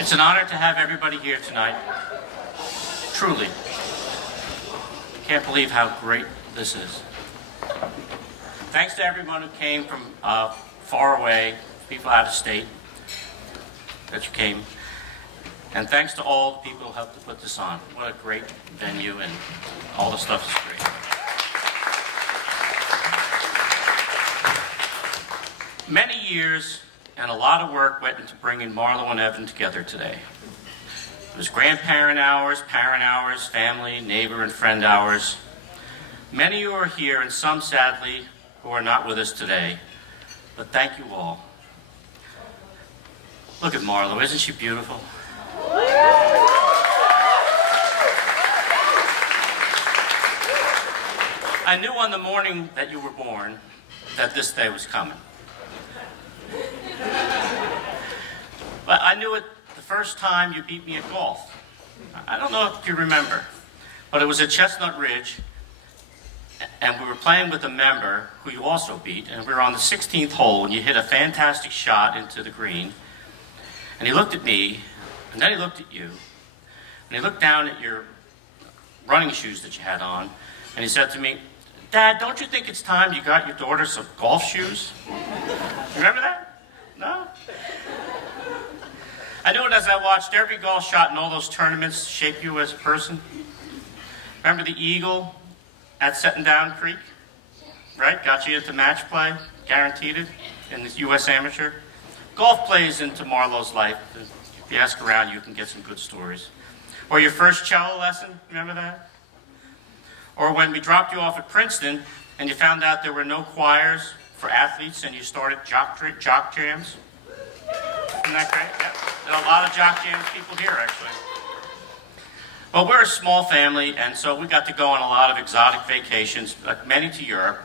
It's an honor to have everybody here tonight. Truly. Can't believe how great this is. Thanks to everyone who came from far away, people out of state, that you came. And thanks to all the people who helped to put this on. What a great venue, and all the stuff is great. Many years and a lot of work went into bringing Marlo and Evan together today. It was grandparent hours, parent hours, family, neighbor, and friend hours. Many who are here, and some, sadly, who are not with us today. But thank you all. Look at Marlo. Isn't she beautiful? I knew on the morning that you were born that this day was coming. But I knew it the first time you beat me at golf. I don't know if you remember, but it was at Chestnut Ridge, and we were playing with a member who you also beat, and we were on the 16th hole, and you hit a fantastic shot into the green. And he looked at me, and then he looked at you, and he looked down at your running shoes that you had on, and he said to me, "Dad, don't you think it's time you got your daughter some golf shoes?" Remember that? No? I knew it as I watched every golf shot in all those tournaments shape you as a person. Remember the eagle at Setting Down Creek? Right? Got you into match play, guaranteed it, in the U.S. Amateur. Golf plays into Marlo's life. If you ask around, you can get some good stories. Or your first cello lesson, remember that? Or when we dropped you off at Princeton and you found out there were no choirs for athletes and you started jock jams. Isn't that great? Yeah. There are a lot of jock jams people here, actually. Well, we're a small family, and so we got to go on a lot of exotic vacations, like many to Europe.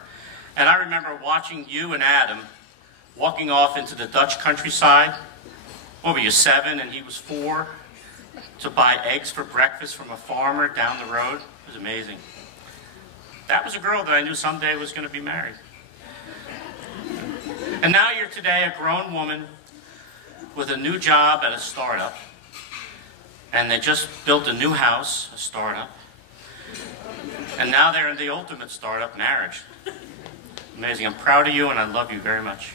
And I remember watching you and Adam walking off into the Dutch countryside. What were you, 7 and he was 4? To buy eggs for breakfast from a farmer down the road. It was amazing. That was a girl that I knew someday was going to be married. And now you're today a grown woman with a new job at a startup. And they just built a new house, a startup. And now they're in the ultimate startup, marriage. Amazing. I'm proud of you, and I love you very much.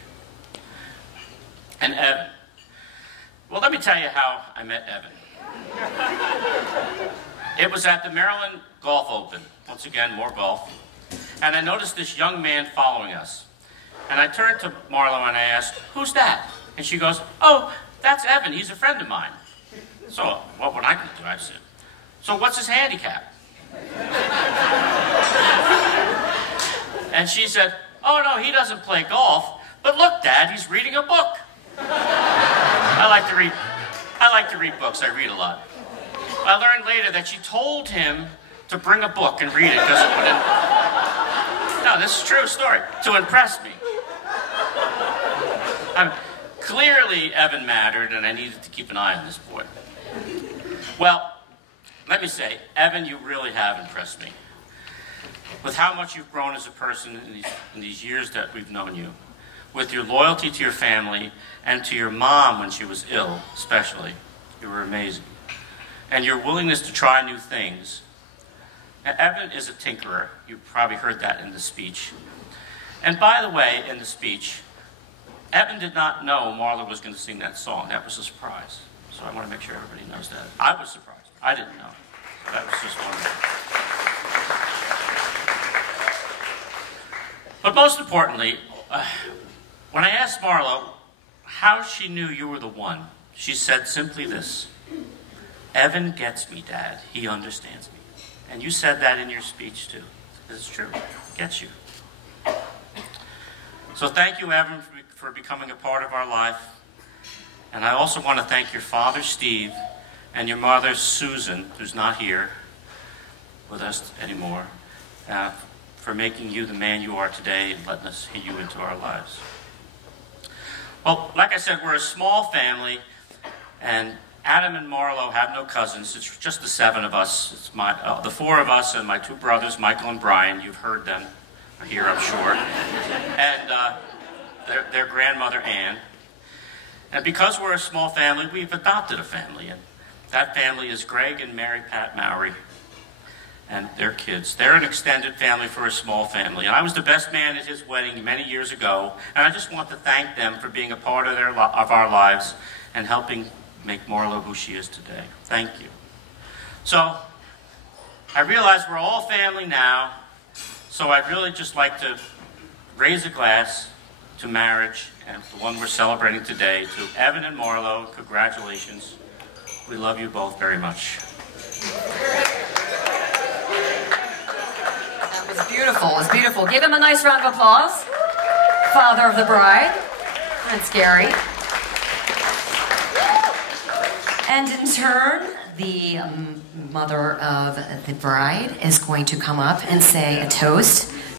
And Evan. Well, let me tell you how I met Evan. It was at the Maryland Golf Open. Once again, more golf. And I noticed this young man following us. And I turned to Marlo and I asked, "Who's that?" And she goes, "Oh, that's Evan. He's a friend of mine." So, what would I do? I said, "So what's his handicap?" And she said, "Oh, no, he doesn't play golf. But look, Dad, he's reading a book." I like to read books. I read a lot. I learned later that she told him to bring a book and read it because it wouldn't... No, this is a true story. To impress me. Clearly, Evan mattered, and I needed to keep an eye on this boy. Well, let me say, Evan, you really have impressed me. With how much you've grown as a person in these years that we've known you. With your loyalty to your family and to your mom when she was ill, especially. You were amazing. And your willingness to try new things. Now, Evan is a tinkerer. You probably heard that in the speech. And by the way, in the speech, Evan did not know Marlo was going to sing that song. That was a surprise. So I want to make sure everybody knows that. I was surprised. I didn't know. So that was just wonderful. But most importantly, when I asked Marlo how she knew you were the one, she said simply this: "Evan gets me, Dad. He understands me." And you said that in your speech, too. It's true. Gets you. So thank you, Evan, for becoming a part of our life. And I also want to thank your father, Steve, and your mother, Susan, who's not here with us anymore, for making you the man you are today and letting us hit you into our lives. Well, like I said, we're a small family, and Adam and Marlo have no cousins. It's just the 7 of us. It's the 4 of us and my 2 brothers, Michael and Brian. You've heard them here, I'm sure. And their grandmother, Anne. And because we're a small family, we've adopted a family. And that family is Greg and Mary Pat Mowry and their kids. They're an extended family for a small family. And I was the best man at his wedding many years ago. And I just want to thank them for being a part of our lives and helping make Marlo who she is today. Thank you. So I realize we're all family now. So I'd really just like to raise a glass to marriage, and the one we're celebrating today, to Evan and Marlo. Congratulations. We love you both very much. That was beautiful. It was beautiful. Give him a nice round of applause. Father of the bride. That's Gary. And in turn, the mother of the bride is going to come up and say a toast